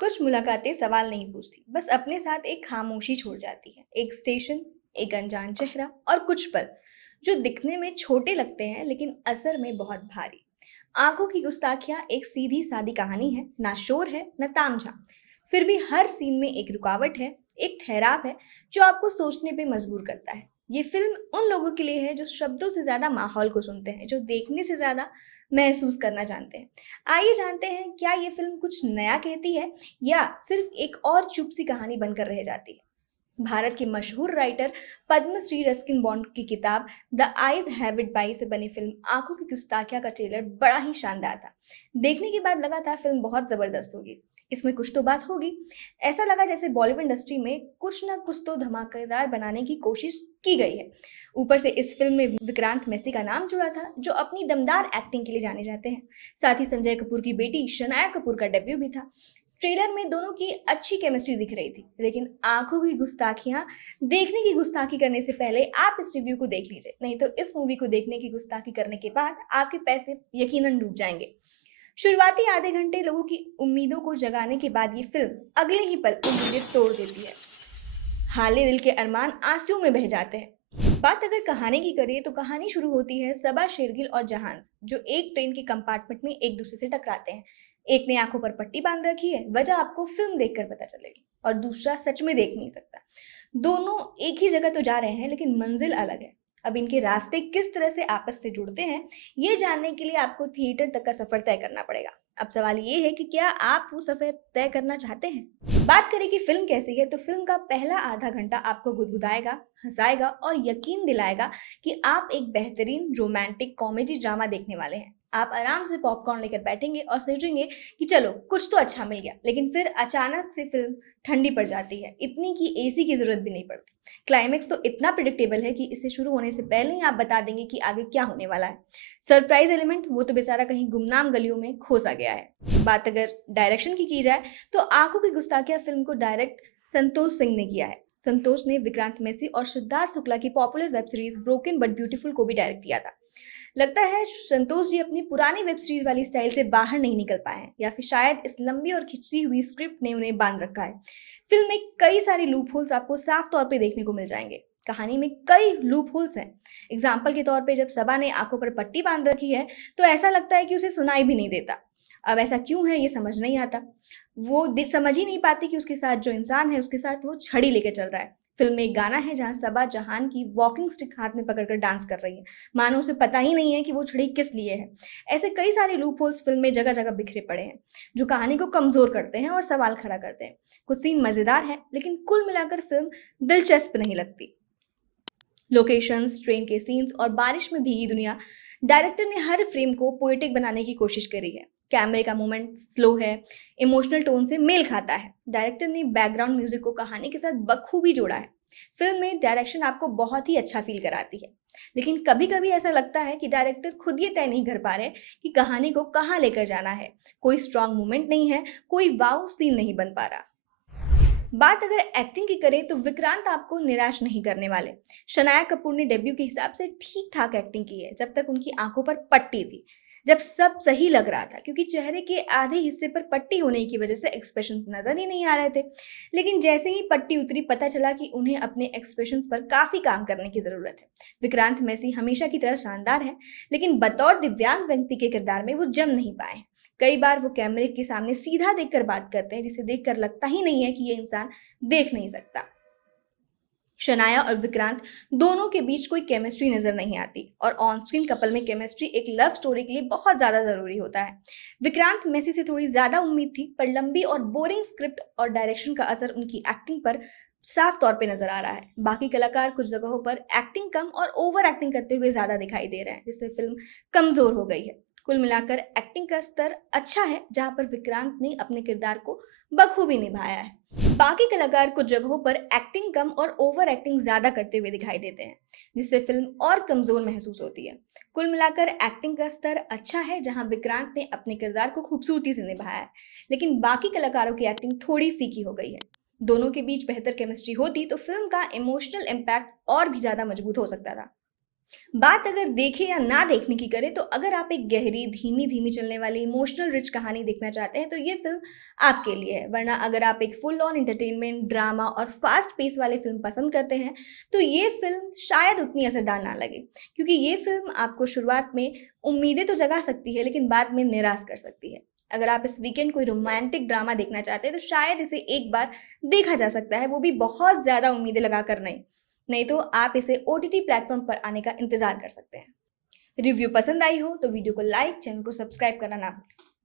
कुछ मुलाकातें सवाल नहीं पूछती, बस अपने साथ एक खामोशी छोड़ जाती है। एक स्टेशन, एक अनजान चेहरा और कुछ पल जो दिखने में छोटे लगते हैं लेकिन असर में बहुत भारी। आंखों की गुस्ताखियां एक सीधी सादी कहानी है, ना शोर है न तामझाम। फिर भी हर सीन में एक रुकावट है, एक ठहराव है जो आपको सोचने पे मजबूर करता है। ये फिल्म उन लोगों के लिए है जो शब्दों से ज्यादा माहौल को सुनते हैं, जो देखने से ज्यादा महसूस करना जानते हैं। आइए जानते हैं, क्या ये फिल्म कुछ नया कहती है या सिर्फ एक और चुप सी कहानी बनकर रह जाती है। भारत के मशहूर राइटर पद्मश्री रस्किन बॉन्ड की किताब the eyes have it by से बनी फिल्म आंखों की गुस्ताखिया का ट्रेलर बड़ा ही शानदार था। देखने के बाद लगा था फिल्म बहुत जबरदस्त होगी, इसमें कुछ तो बात होगी। ऐसा लगा जैसे बॉलीवुड इंडस्ट्री में कुछ ना कुछ तो धमाकेदार बनाने की कोशिश की गई है। ऊपर से इस फिल्म में विक्रांत मैसी का नाम जुड़ा था, जो अपनी दमदार एक्टिंग के लिए जाने जाते हैं। साथ ही संजय कपूर की बेटी शनाया कपूर का डेब्यू भी था। ट्रेलर में दोनों की अच्छी केमिस्ट्री दिख रही थी, लेकिन आंखों की गुस्ताखियां देखने की गुस्ताखी करने से पहले आप इस रिव्यू को देख लीजिए, नहीं तो इस मूवी को देखने की गुस्ताखी करने के बाद आपके पैसे यकीनन डूब जाएंगे। शुरुआती आधे घंटे लोगों की उम्मीदों को जगाने के बाद ये फिल्म अगले ही पल उम्मीदें तोड़ देती है। हाले दिल के अरमान आंसुओं में बह जाते हैं। बात अगर कहानी की करें तो कहानी शुरू होती है सबा शेरगिल और जहान से, जो एक ट्रेन के कंपार्टमेंट में एक दूसरे से टकराते हैं। एक ने आंखों पर पट्टी बांध रखी है, वजह आपको फिल्म देखकर पता चलेगी, और दूसरा सच में देख नहीं सकता। दोनों एक ही जगह तो जा रहे हैं, लेकिन मंजिल अलग है। अब इनके रास्ते किस तरह से आपस से जुड़ते हैं, ये जानने के लिए आपको थिएटर तक का सफर तय करना पड़ेगा। अब सवाल ये है कि क्या आप वो सफर तय करना चाहते हैं। बात करें कि फिल्म कैसी है, तो फिल्म का पहला आधा घंटा आपको गुदगुदाएगा, हंसाएगा और यकीन दिलाएगा कि आप एक बेहतरीन रोमांटिक कॉमेडी ड्रामा देखने वाले हैं। आप आराम से पॉपकॉर्न लेकर बैठेंगे और सोचेंगे कि चलो कुछ तो अच्छा मिल गया, लेकिन फिर अचानक से फिल्म ठंडी पड़ जाती है, इतनी की एसी की जरूरत भी नहीं पड़ती। क्लाइमेक्स तो इतना प्रिडिक्टेबल है कि इसे शुरू होने से पहले ही आप बता देंगे कि आगे क्या होने वाला है। सरप्राइज एलिमेंट वो तो बेचारा कहीं गुमनाम गलियों में खोसा गया है। बात अगर डायरेक्शन की जाए तो आंखों की गुस्ताखिया फिल्म को डायरेक्ट संतोष सिंह ने किया है। संतोष ने विक्रांत मैसी और सिद्धार्थ शुक्ला की popular web series broken but beautiful को भी डायरेक्ट किया था। लगता है संतोष जी अपनी पुरानी वेब सीरीज वाली स्टाइल से बाहर नहीं निकल पाए हैं, या फिर शायद इस लंबी और खिंची हुई स्क्रिप्ट ने उन्हें बांध रखा है। फिल्म में कई सारे लूप होल्स आपको साफ तौर पे देखने को मिल जाएंगे। कहानी में कई लूप होल्स हैं। एग्जाम्पल के तौर पे जब सबा ने आंखों पर पट्टी बांध रखी है, तो ऐसा लगता है कि उसे सुनाई भी नहीं देता। अब ऐसा क्यों है ये समझ नहीं आता। वो समझ ही नहीं पाती कि उसके साथ जो इंसान है उसके साथ वो छड़ी लेके चल रहा है। फिल्म में एक गाना है जहाँ सबा जहान की वॉकिंग स्टिक हाथ में पकड़कर डांस कर रही है, मानो उसे पता ही नहीं है कि वो छड़ी किस लिए है। ऐसे कई सारे लूप होल्स फिल्म में जगह जगह बिखरे पड़े हैं, जो कहानी को कमजोर करते हैं और सवाल खड़ा करते हैं। कुछ सीन मजेदार है, लेकिन कुल मिलाकर फिल्म दिलचस्प नहीं लगती। लोकेशंस, ट्रेन के सीन्स और बारिश में भीगी दुनिया, डायरेक्टर ने हर फ्रेम को पोएटिक बनाने की कोशिश करी है। कैमरे का मूवमेंट स्लो है, इमोशनल टोन से मेल खाता है। डायरेक्टर ने बैकग्राउंड म्यूजिक को कहानी के साथ बखूबी जोड़ा है। फिल्म में डायरेक्शन आपको बहुत ही अच्छा फील कराती है, लेकिन कभी कभी ऐसा लगता है कि डायरेक्टर खुद ये तय नहीं कर पा रहे कि कहानी को कहाँ लेकर जाना है। कोई स्ट्रांग मूवमेंट नहीं है, कोई वाव सीन नहीं बन पा रहा। बात अगर एक्टिंग की करें तो विक्रांत आपको निराश नहीं करने वाले। शनाया कपूर ने डेब्यू के हिसाब से ठीक ठाक एक्टिंग की है, जब तक उनकी आंखों पर पट्टी थी, जब सब सही लग रहा था, क्योंकि चेहरे के आधे हिस्से पर पट्टी होने की वजह से एक्सप्रेशन नजर ही नहीं आ रहे थे। लेकिन जैसे ही पट्टी उतरी, पता चला कि उन्हें अपने एक्सप्रेशंस पर काफी काम करने की जरूरत है। विक्रांत मैसी हमेशा की तरह शानदार है, लेकिन बतौर दिव्यांग व्यक्ति के किरदार में वो जम नहीं पाए। कई बार वो कैमरे के सामने सीधा देखकर बात करते हैं, जिसे देखकर लगता ही नहीं है कि ये इंसान देख नहीं सकता। शनाया और विक्रांत दोनों के बीच कोई केमिस्ट्री नजर नहीं आती, और ऑन स्क्रीन कपल में केमिस्ट्री एक लव स्टोरी के लिए बहुत ज्यादा जरूरी होता है। विक्रांत मैसी से थोड़ी ज्यादा उम्मीद थी, पर लंबी और बोरिंग स्क्रिप्ट और डायरेक्शन का असर उनकी एक्टिंग पर साफ तौर पे नजर आ रहा है। बाकी कलाकार कुछ जगहों पर एक्टिंग कम और ओवर एक्टिंग करते हुए ज्यादा दिखाई दे रहे हैं, जिससे फिल्म कमजोर हो गई है। कुल मिलाकर एक्टिंग का स्तर अच्छा है, जहां पर विक्रांत ने अपने किरदार को बखूबी निभाया है। बाकी कलाकार कुछ जगहों पर एक्टिंग कम और ओवर एक्टिंग ज्यादा करते हुए दिखाई देते हैं, जिससे फिल्म और कमजोर महसूस होती है। कुल मिलाकर एक्टिंग का स्तर अच्छा है, जहां विक्रांत ने अपने किरदार को खूबसूरती से निभाया है, लेकिन बाकी कलाकारों की एक्टिंग थोड़ी फीकी हो गई है। दोनों के बीच बेहतर केमिस्ट्री होती तो फिल्म का इमोशनल इम्पैक्ट और भी ज्यादा मजबूत हो सकता था। बात अगर देखे या ना देखने की करें तो अगर आप एक गहरी धीमी-धीमी चलने वाली इमोशनल रिच कहानी देखना चाहते हैं तो ये फ़िल्म आपके लिए है। वरना अगर आप एक फुल ऑन एंटरटेनमेंट, ड्रामा और फ़ास्ट पेस वाले फ़िल्म पसंद करते हैं तो ये फ़िल्म शायद उतनी असरदार ना लगे। क्योंकि ये फ़िल्म आपको शुरुआत में उम्मीदें तो जगा सकती है लेकिन बाद में निराश कर सकती है। अगर आप इस वीकेंड कोई रोमांटिक ड्रामा देखना चाहते हैं तो शायद इसे एक बार देखा जा सकता है, वो भी बहुत ज़्यादा उम्मीदें लगाकर नहीं। नहीं तो आप इसे ओटीटी प्लेटफ़ॉर्म पर आने का इंतज़ार कर सकते हैं। रिव्यू पसंद आई हो तो वीडियो को लाइक, चैनल को सब्सक्राइब करना ना भूलें।